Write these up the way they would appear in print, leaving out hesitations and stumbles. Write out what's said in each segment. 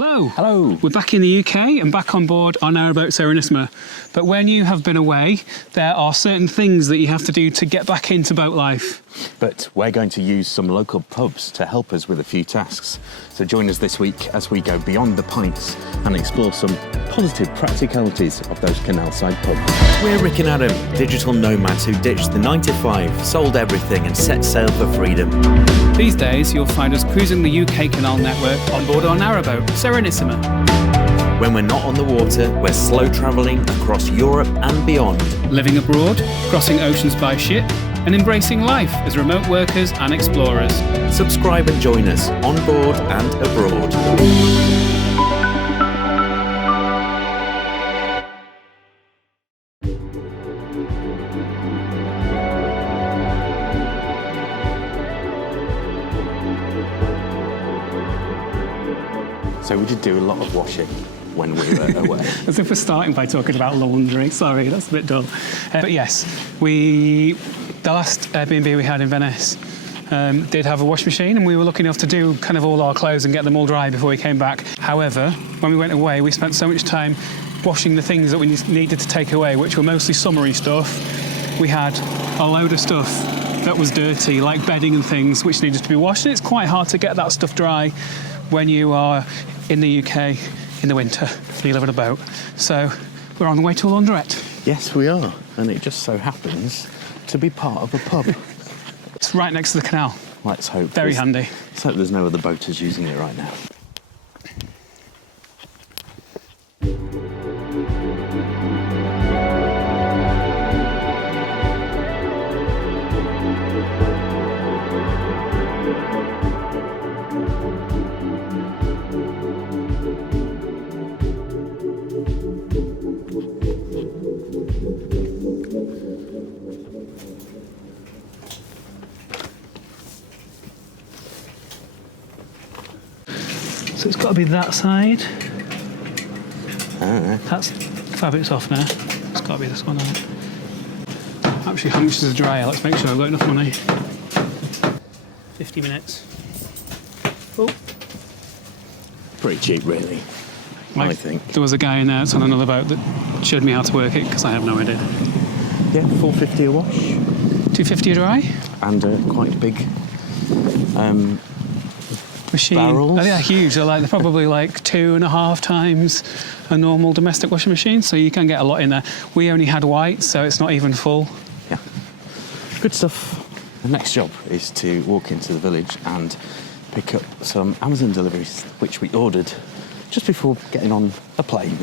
Hello. Hello. We're back in the UK and back on board our Narrowboat Serenissima. But when you have been away, there are certain things that you have to do to get back into boat life. But we're going to use some local pubs to help us with a few tasks. So join us this week as we go beyond the pints and explore some positive practicalities of those canal side pubs. We're Rick and Adam, digital nomads who ditched the 9-to-5, sold everything and set sail for freedom. These days, you'll find us cruising the UK canal network on board our Narrowboat Serenissima. When we're not on the water, we're slow travelling across Europe and beyond. Living abroad, crossing oceans by ship, and embracing life as remote workers and explorers. Subscribe and join us on board and abroad. So we did do a lot of washing when we were away. As if we're starting by talking about laundry. Sorry, that's a bit dull. But yes, the last Airbnb we had in Venice did have a wash machine, and we were lucky enough to do kind of all our clothes and get them all dry before we came back. However, when we went away, we spent so much time washing the things that we needed to take away, which were mostly summery stuff. We had a load of stuff that was dirty, like bedding and things, which needed to be washed. And it's quite hard to get that stuff dry when you are in the UK in the winter and you live on a boat. So we're on the way to a launderette. Yes, we are. And it just so happens to be part of a pub. It's right next to the canal. Let's hope. Very handy. Let's hope there's no other boaters using it right now. So it's got to be that side. That's fabric's off now. It's got to be this one. Actually, how much is a dryer? Let's make sure I've got enough money. 50 minutes. Oh. Pretty cheap, really. I think. There was a guy in there that's on another boat that showed me how to work it, because I have no idea. Yeah, $4.50 a wash. $2.50 a dry. And quite big Machine. barrels. Oh, yeah, huge. They're probably like 2.5 times a normal domestic washing machine, so you can get a lot in there. We only had white, so it's not even full. Yeah. Good stuff. The next job is to walk into the village and pick up some Amazon deliveries, which we ordered just before getting on a plane.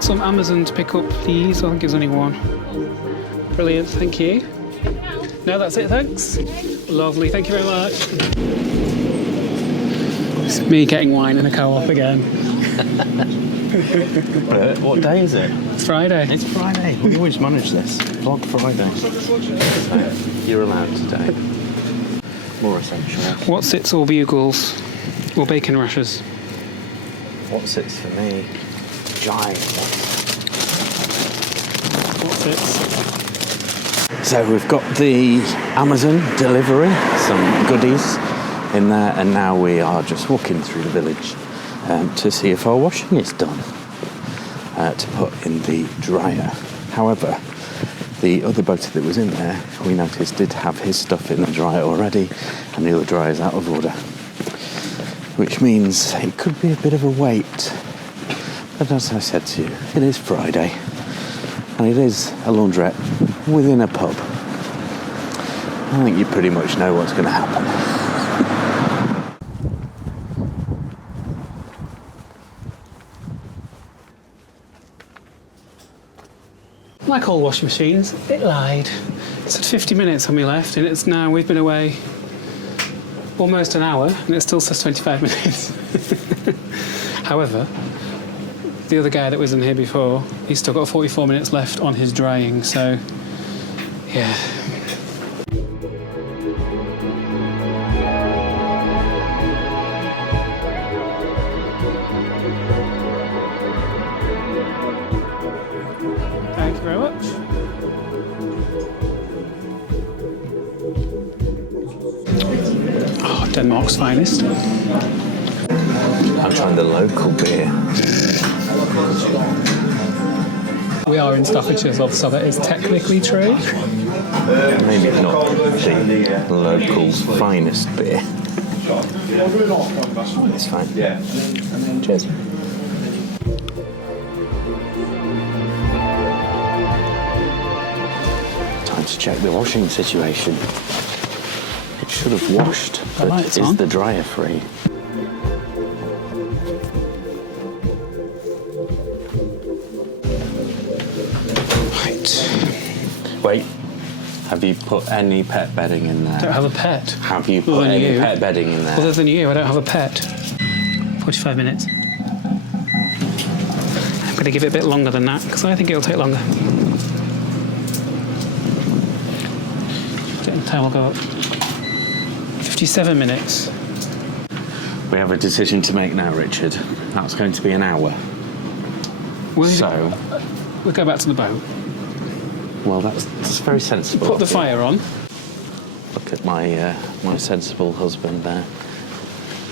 Some Amazon to pick up, please. I think there's only one. Brilliant, thank you. No, that's it, thanks. Lovely, thank you very much. It's me getting wine in a co-op again. What day is it? It's Friday. It's Friday. We always manage this. Vlog Friday. So you're allowed today. More essential. What's its or bugles? Or bacon rashers? What's it for me? Giant. What's it? So we've got the Amazon delivery, some goodies in there, and now we are just walking through the village to see if our washing is done to put in the dryer. However, the other boater that was in there, we noticed, did have his stuff in the dryer already, and the other dryer is out of order, which means it could be a bit of a wait. But as I said to you, it is Friday, and it is a launderette within a pub. I think you pretty much know what's going to happen. Like all washing machines, it lied. It said 50 minutes when we left, and we've been away almost an hour, and it still says 25 minutes. However, the other guy that was in here before, he's still got 44 minutes left on his drying, so yeah. Thank you very very much. Oh, Denmark's finest. I'm trying the local beer. We are in Staffordshire, so that is technically true. Maybe not the local's finest beer. It's fine. Cheers. Time to check the washing situation. It should have washed, but is the dryer free? Wait, have you put any pet bedding in there? I don't have a pet. Have you put any pet bedding in there? Other than you, I don't have a pet. 45 minutes. I'm going to give it a bit longer than that, because I think it'll take longer. Time will go up. 57 minutes. We have a decision to make now, Richard. That's going to be an hour. We'll go back to the boat. Well, that's very sensible. Put the fire on. Look at my my sensible husband there.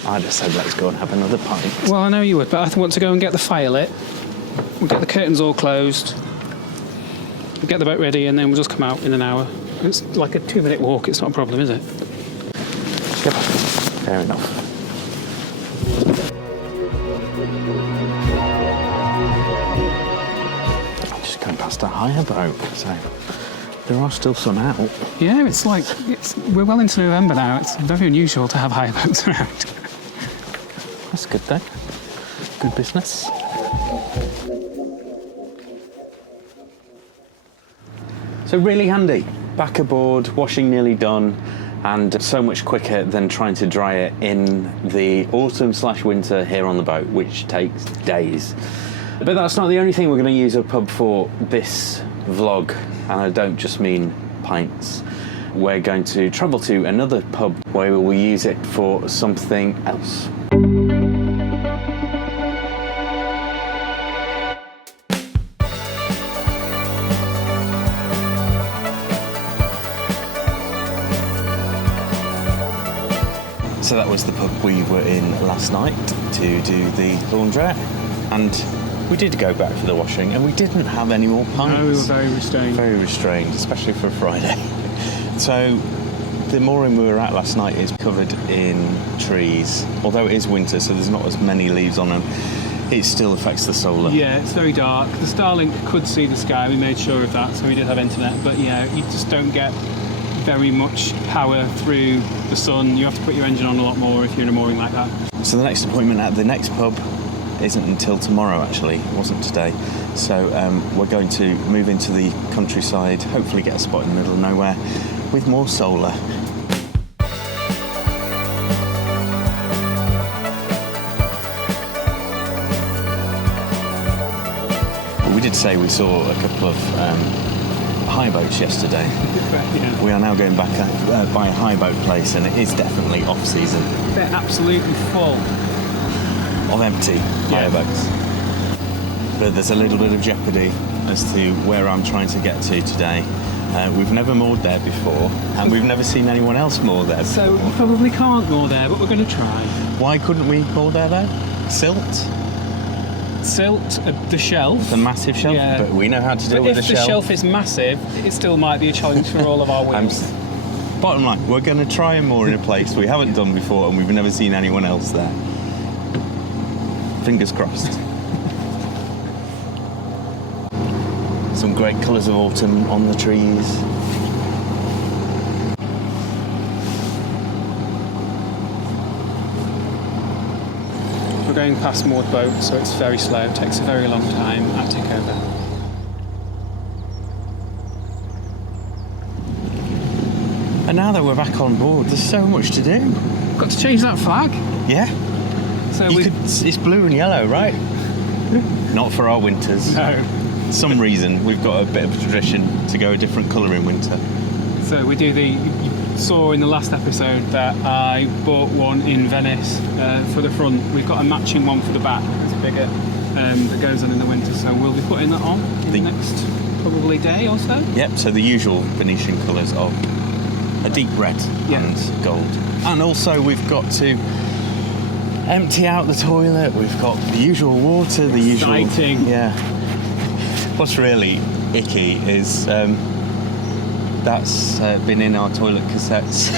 I just said let's go and have another pint. Well, I know you would, but I want to go and get the fire lit. We'll get the curtains all closed. We'll get the boat ready, and then we'll just come out in an hour. It's like a 2-minute walk. It's not a problem, is it? Yep. Fair enough. Going past a hire boat, so there are still some out. Yeah, we're well into November now. It's very unusual to have hire boats around. That's good then. Good business. So really handy. Back aboard, washing nearly done, and so much quicker than trying to dry it in the autumn/winter here on the boat, which takes days. But that's not the only thing we're going to use a pub for this vlog, and I don't just mean pints. We're going to travel to another pub where we will use it for something else. So that was the pub we were in last night to do the Launderette, and we did go back for the washing, and we didn't have any more pints. No, we were very restrained. Very restrained, especially for a Friday. So the mooring we were at last night is covered in trees. Although it is winter, so there's not as many leaves on them, it still affects the solar. Yeah, it's very dark. The Starlink could see the sky. We made sure of that, so we did have internet. But yeah, you just don't get very much power through the sun. You have to put your engine on a lot more if you're in a mooring like that. So the next appointment at the next pub isn't until tomorrow, actually. It wasn't today. So we're going to move into the countryside, hopefully get a spot in the middle of nowhere with more solar. We did say we saw a couple of high boats yesterday. Yeah. We are now going back by a high boat place, and it is definitely off season. They're absolutely full of empty hire boats. But there's a little bit of jeopardy as to where I'm trying to get to today. We've never moored there before, and we've never seen anyone else moor there before. So we probably can't moor there, but we're going to try. Why couldn't we moor there though? Silt? The shelf. The massive shelf? Yeah. But we know how to deal with the shelf. If the shelf is massive, it still might be a challenge for all of our wheels. Bottom line, we're going to try and moor in a place we haven't done before, and we've never seen anyone else there. Fingers crossed. Some great colours of autumn on the trees. We're going past moored boats, so it's very slow. It takes a very long time at takeover. And now that we're back on board, there's so much to do. Got to change that flag. Yeah. So it's blue and yellow, right? Not for our winters. No. Some reason we've got a bit of a tradition to go a different colour in winter. So we do you saw in the last episode that I bought one in Venice for the front. We've got a matching one for the back. It's bigger that goes on in the winter. So we'll be putting that on in the next probably day or so. Yep, so the usual Venetian colours of a deep red and gold. And also we've got to empty out the toilet. We've got the usual water, the usual... Exciting. Yeah. What's really icky is that's been in our toilet cassettes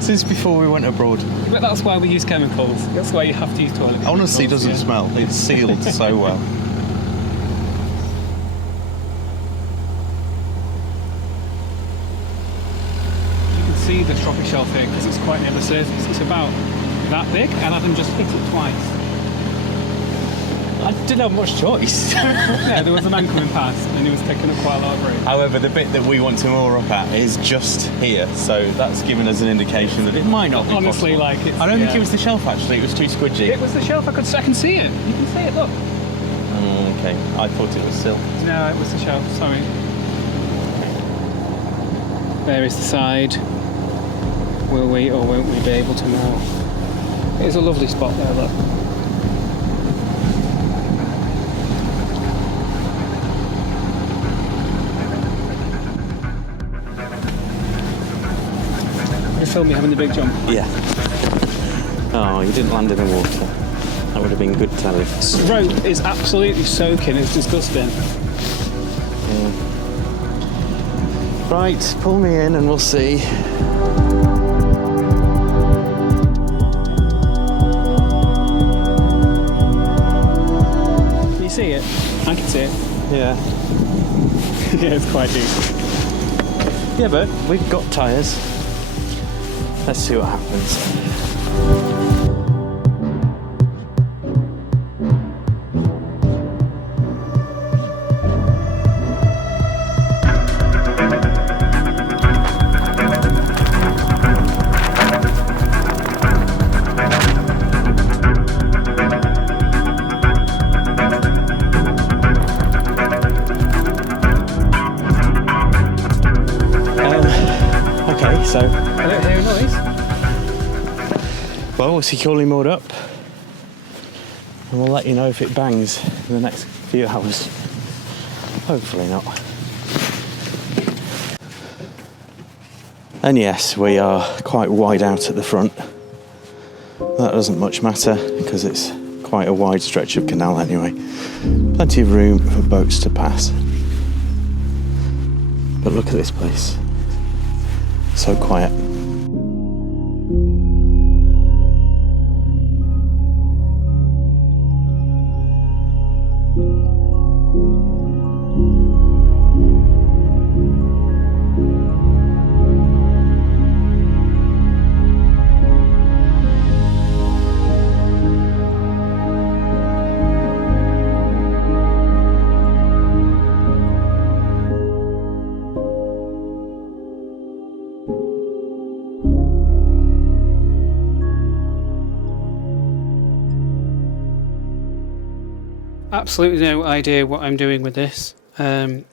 since before we went abroad. But that's why we use chemicals. That's why you have to use toilet chemicals. Honestly, it doesn't smell. It's sealed so well. You can see the Shroppie shelf here because it's quite near the surface. It's about that big, and Adam just hit it twice. I didn't have much choice. Yeah, there was a man coming past and he was taking up quite a lot of room. However, the bit that we want to moor up at is just here, so that's given us an indication that it might not be Honestly, possible. like it's... I don't think it was the shelf, actually. It was too squidgy. It was the shelf. I can see it. You can see it, look. Okay, I thought it was silk. No, it was the shelf, sorry. There is the side. Will we or won't we be able to moor? It is a lovely spot there, look. Film me having the big jump. Yeah. Oh, you didn't land in the water. That would have been good telly. This rope is absolutely soaking. It's disgusting. Yeah. Right, pull me in and we'll see. Can you see it? I can see it. Yeah. Yeah, it's quite deep. Yeah, but we've got tyres. Let's see what happens. Okay, so... I don't hear a noise. Well, we're securely moored up. And we'll let you know if it bangs in the next few hours. Hopefully not. And yes, we are quite wide out at the front. That doesn't much matter because it's quite a wide stretch of canal anyway. Plenty of room for boats to pass. But look at this place. So quiet. Absolutely no idea what I'm doing with this. I've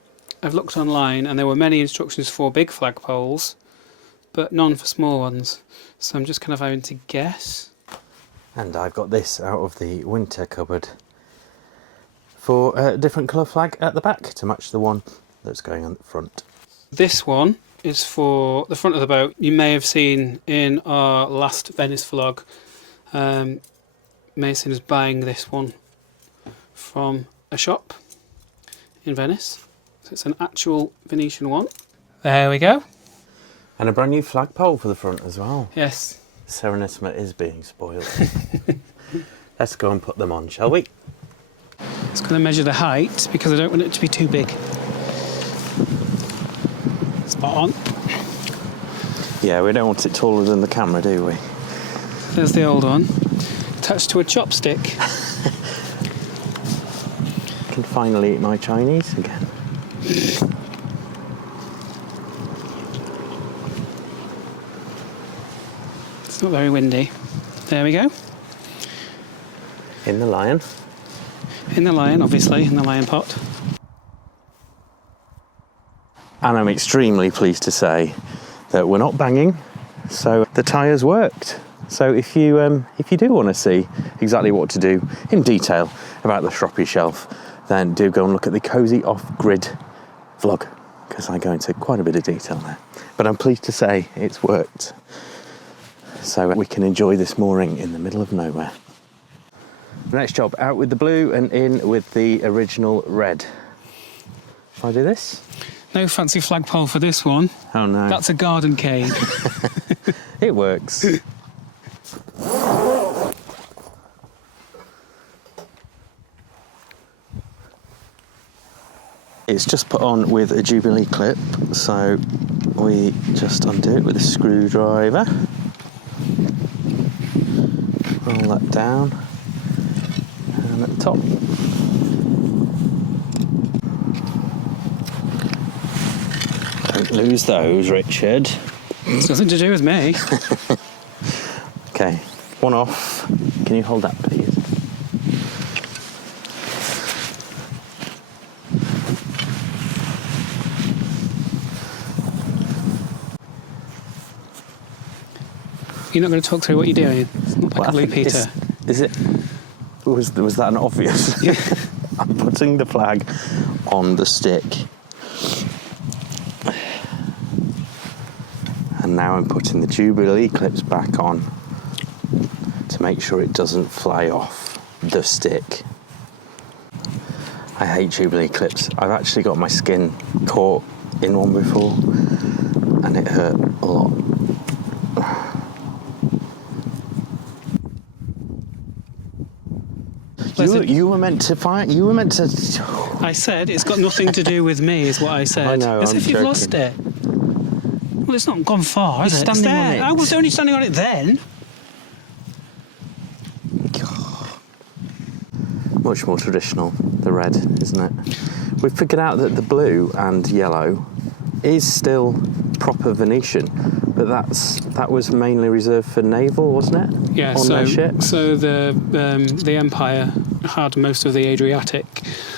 looked online and there were many instructions for big flagpoles, but none for small ones. So I'm just kind of having to guess. And I've got this out of the winter cupboard for a different colour flag at the back to match the one that's going on the front. This one is for the front of the boat. You may have seen in our last Venice vlog, Mason is buying this one from a shop in Venice. So it's an actual Venetian one. There we go. And a brand new flagpole for the front as well. Yes. Serenissima is being spoiled. Let's go and put them on, shall we? It's going to measure the height because I don't want it to be too big. Spot on. Yeah, we don't want it taller than the camera, do we? There's the old one. Attached to a chopstick. I can finally eat my Chinese again. It's not very windy. There we go. In the Lion. In the Lion, obviously, in the Lion pot. And I'm extremely pleased to say that we're not banging, so the tyres worked. So if you do want to see exactly what to do in detail about the Shroppie shelf, then do go and look at the Cosy Off-Grid vlog, because I go into quite a bit of detail there. But I'm pleased to say it's worked. So we can enjoy this mooring in the middle of nowhere. The next job, out with the blue and in with the original red. Shall I do this? No fancy flagpole for this one. Oh no. That's a garden cane. It works. It's just put on with a Jubilee clip, so we just undo it with a screwdriver. Roll that down, and at the top. Don't lose those, Richard. It's nothing to do with me. Okay, one off. Can you hold that, please? You're not going to talk through what you're doing? It's not like a Blue Peter. Is it? Was that an obvious? Yeah. I'm putting the flag on the stick. And now I'm putting the Jubilee clips back on to make sure it doesn't fly off the stick. I hate Jubilee clips. I've actually got my skin caught in one before and it hurt a lot. You were meant to fight. You were meant to. I said it's got nothing to do with me, is what I said. I know. As I'm if you've joking. lost it. Well, it's not gone far, has it? Standing It's there. on it. I was only standing on it then. Much more traditional, the red, isn't it? We've figured out that the blue and yellow is still proper Venetian, but that was mainly reserved for naval, wasn't it? Yeah. On their ships. So the Empire had most of the Adriatic,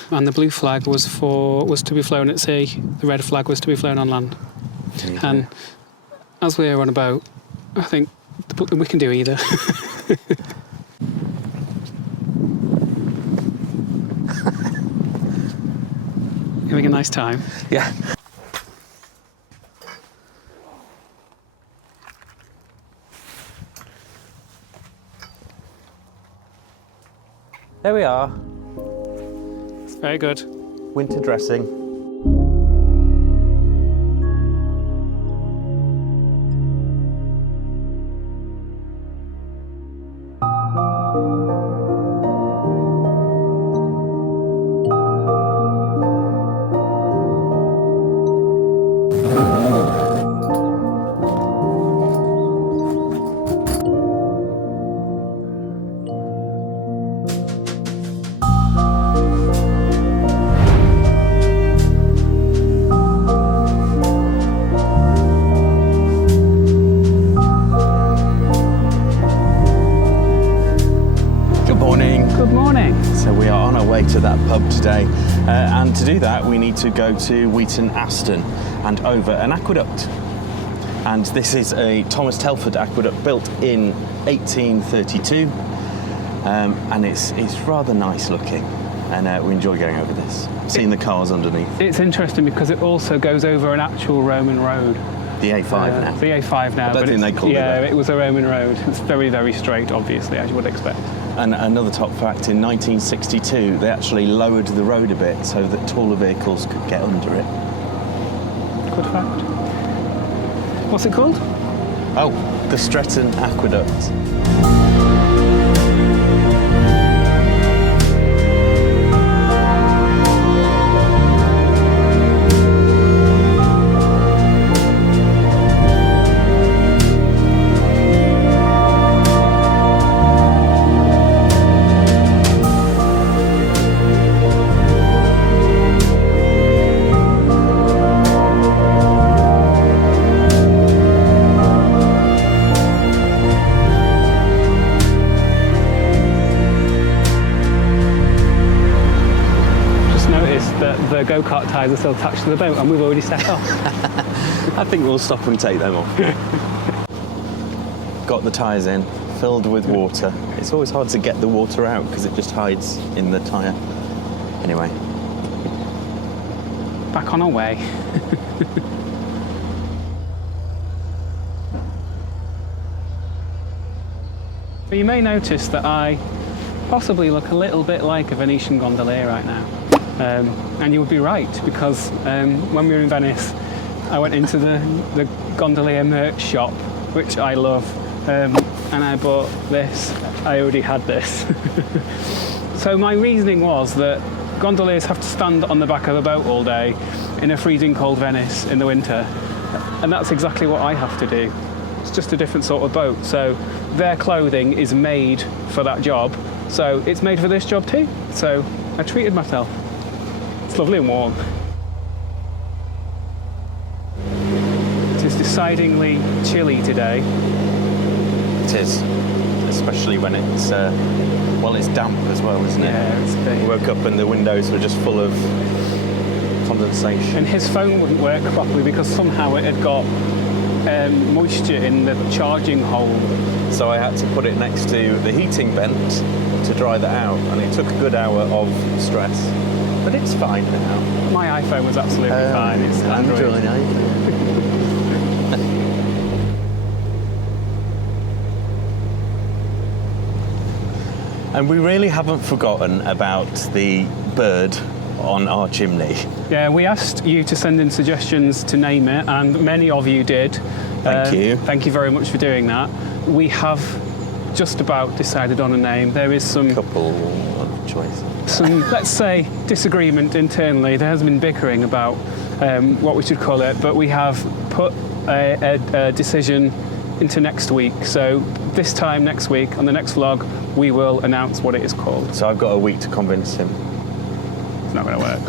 and the blue flag was to be flown at sea. The red flag was to be flown on land. And as we're on a boat, I think we can do either. Having a nice time. Yeah. There we are. It's very good. Winter dressing. To that pub today, and to do that we need to go to Wheaton, Aston and over an aqueduct, and this is a Thomas Telford aqueduct built in 1832, and it's rather nice looking, and we enjoy going over this, seeing the cars underneath. It's interesting because it also goes over an actual Roman road. The A5 now. The A5 now. I don't think they called it that. Yeah, it was a Roman road. It's very, very straight, obviously, as you would expect. And another top fact, in 1962, they actually lowered the road a bit so that taller vehicles could get under it. Good fact. What's it called? Oh, the Stretton Aqueduct. The go-kart tyres are still attached to the boat and we've already set off. I think we'll stop and take them off. Got the tyres in, filled with water. It's always hard to get the water out because it just hides in the tyre. Anyway. back on our way. But you may notice that I possibly look a little bit like a Venetian gondolier right now. And you would be right, because when we were in Venice, I went into the gondolier merch shop, which I love, and I bought this. I already had this. So my reasoning was that gondoliers have to stand on the back of a boat all day in a freezing cold Venice in the winter, and that's exactly what I have to do. It's just a different sort of boat, so their clothing is made for that job, so it's made for this job too. So I treated myself. It's lovely and warm. It is decidedly chilly today. It is, especially when it's well, it's damp as well, isn't it? Yeah, it's a bit. We woke up and the windows were just full of condensation. And his phone wouldn't work properly because somehow it had got moisture in the charging hole. So I had to put it next to the heating vent to dry that out, and it took a good hour of stress. But it's fine now. My iPhone was absolutely fine. It's Android. And we really haven't forgotten about the bird on our chimney. Yeah, we asked you to send in suggestions to name it, and many of you did. Thank you. Thank you very much for doing that. We have just about decided on a name. There is some Couple of choices. some, let's say, disagreement internally. There has been bickering about what we should call it, but we have put a decision into next week. So this time next week, on the next vlog, we will announce what it is called. So I've got a week to convince him. It's not going to work.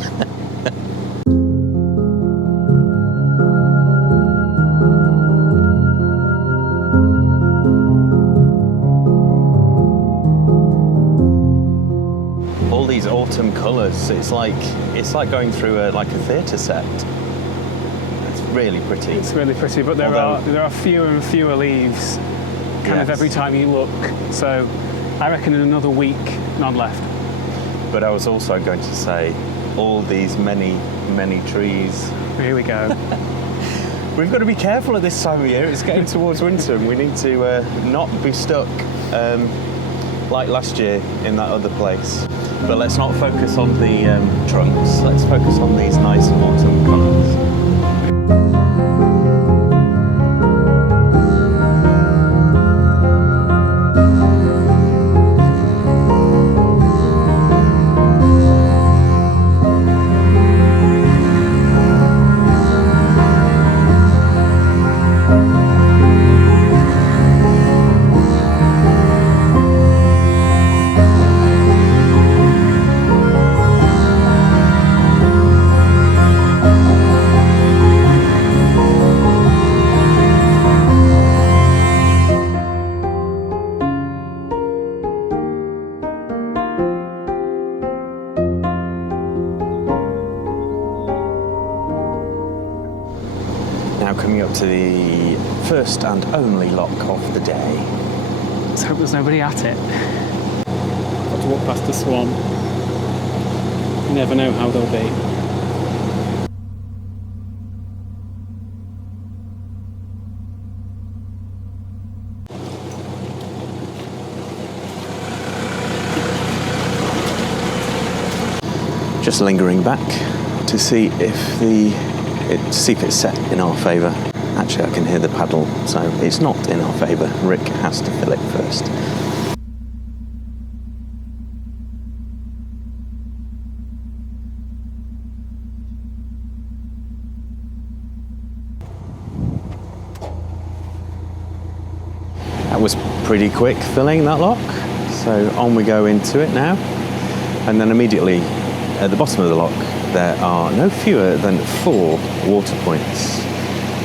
All these autumn colours. It's like going through a theatre set. It's really pretty. It's really pretty, but there are fewer and fewer leaves kind of Yes. every time you look. So I reckon in another week, none left. But I was also going to say, all these many trees. Here we go. We've got to be careful at this time of year. It's getting towards winter, and we need to not be stuck like last year in that other place. But let's not focus on the trunks. Let's focus on these nice autumn colours. Now coming up to the first and only lock of the day. Let's hope there's nobody at it. Got to walk past the swan. You never know how they'll be. Just lingering back to see if it's set in our favour. Actually, I can hear the paddle, so it's not in our favour. Rick has to fill it first. That was pretty quick filling that lock, so on we go into it now. And then immediately at the bottom of the lock there are no fewer than 4 water points,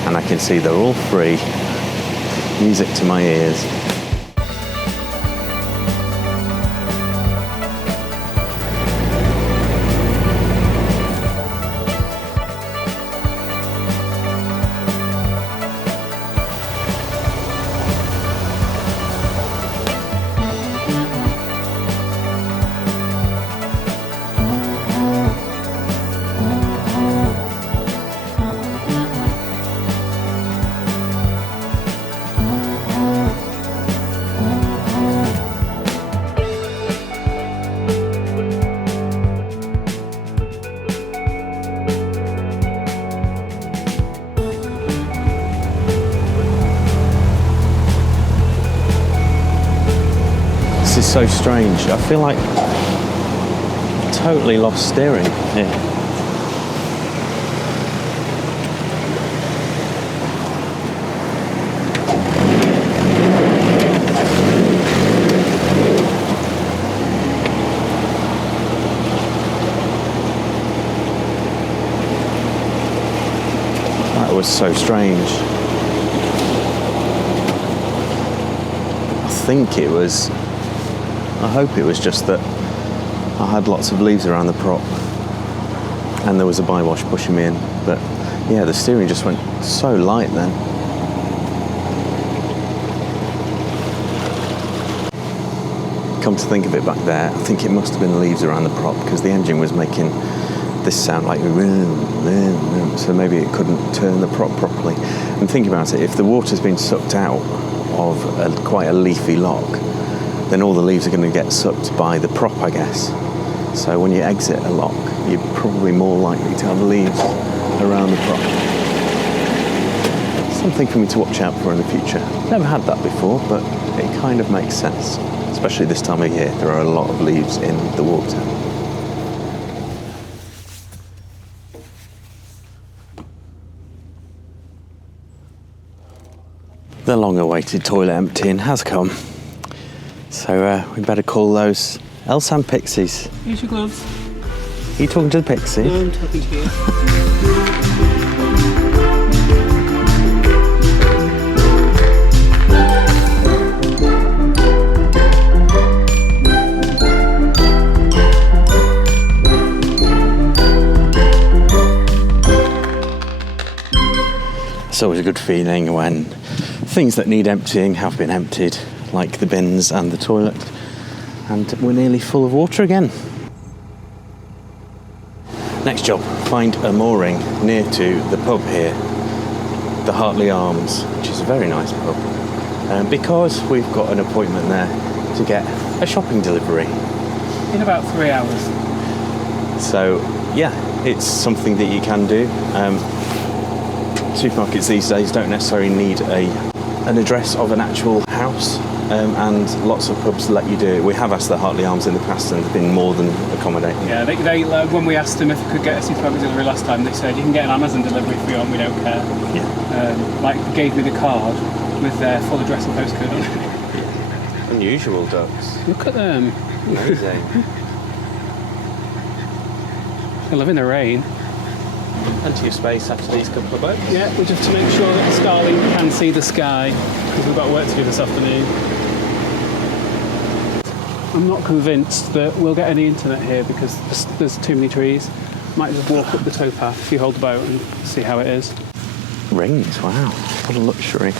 and I can see they're all free. Music to my ears. This is so strange. I feel like totally lost steering here. That was so strange. I hope it was just that I had lots of leaves around the prop and there was a bywash pushing me in, but yeah, the steering just went so light then. Come to think of it, back there, I think it must have been leaves around the prop because the engine was making this sound like vroom, vroom, vroom, so maybe it couldn't turn the prop properly. And think about it, if the water's been sucked out of quite a leafy lock, then all the leaves are going to get sucked by the prop, I guess. So when you exit a lock, you're probably more likely to have leaves around the prop. Something for me to watch out for in the future. Never had that before, but it kind of makes sense. Especially this time of year, there are a lot of leaves in the water. The long-awaited toilet emptying has come. So we better call those Elsan Pixies. Use your gloves. Are you talking to the Pixie? No, I'm talking to you. It's always a good feeling when things that need emptying have been emptied, like the bins and the toilet, and we're nearly full of water again. Next job, find a mooring near to the pub here, the Hartley Arms, which is a very nice pub, because we've got an appointment there to get a shopping delivery. In about 3 hours. So yeah, it's something that you can do. Supermarkets these days don't necessarily need an address of an actual house, and lots of pubs let you do it. We have asked the Hartley Arms in the past and they've been more than accommodating. Yeah, they when we asked them if we could get a supermarket delivery last time, they said you can get an Amazon delivery if you want, we don't care. Yeah. Gave me the card with their full address and postcode on it. Unusual ducks. Look at them. Amazing. They live in the rain. Plenty of space after these couple of boats. Yeah, we're just to make sure that Starlink can see the sky, because we've got work to do this afternoon. I'm not convinced that we'll get any internet here because there's too many trees. Might just walk up the towpath if you hold the boat and see how it is. Rings, wow, what a luxury.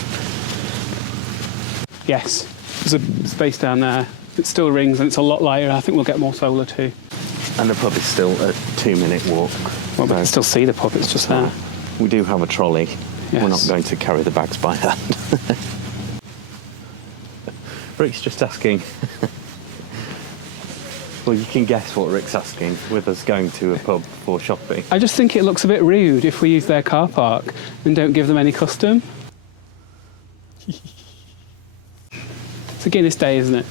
Yes, there's a space down there. It still rings and it's a lot lighter. I think we'll get more solar too. And the pub is still a 2-minute walk. Well, we can still see the pub, it's just there. We do have a trolley. Yes. We're not going to carry the bags by hand. Rick's just asking. Well, you can guess what Rick's asking with us going to a pub for shopping. I just think it looks a bit rude if we use their car park and don't give them any custom. It's a Guinness day, isn't it?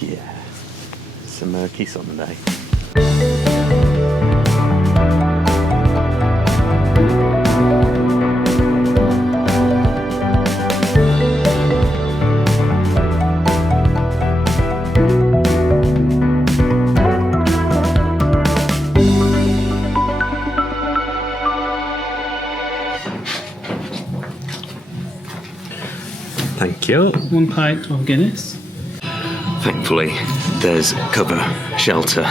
Yeah, it's a murky Sunday. Thank you. 1 pint of Guinness. Thankfully, there's cover, shelter,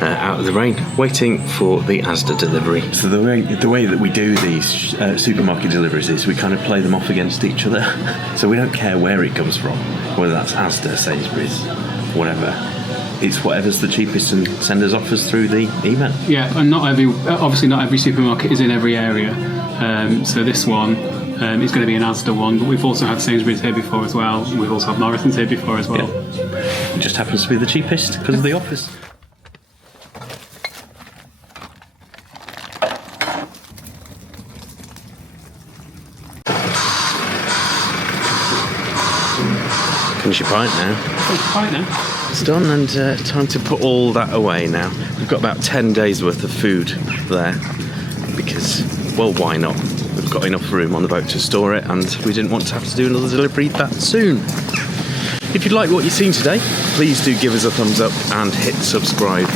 out of the rain, waiting for the Asda delivery. So the way that we do these supermarket deliveries is we kind of play them off against each other. So we don't care where it comes from, whether that's Asda, Sainsbury's, whatever. It's whatever's the cheapest and send us offers through the email. Yeah, and obviously not every supermarket is in every area. So this one is going to be an Asda one, but we've also had Sainsbury's here before as well. We've also had Morrison's here before as well. Yeah. It just happens to be the cheapest because of the offers. Finish your pint now. Right now. It's done, and time to put all that away now. We've got about 10 days worth of food there because, well, why not? We've got enough room on the boat to store it, and we didn't want to have to do another delivery that soon. If you like what you've seen today, please do give us a thumbs up and hit subscribe.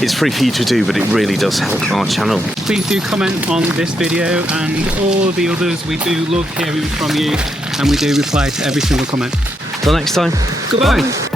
It's free for you to do, but it really does help our channel. Please do comment on this video and all the others. We do love hearing from you, and we do reply to every single comment. Till next time. Goodbye.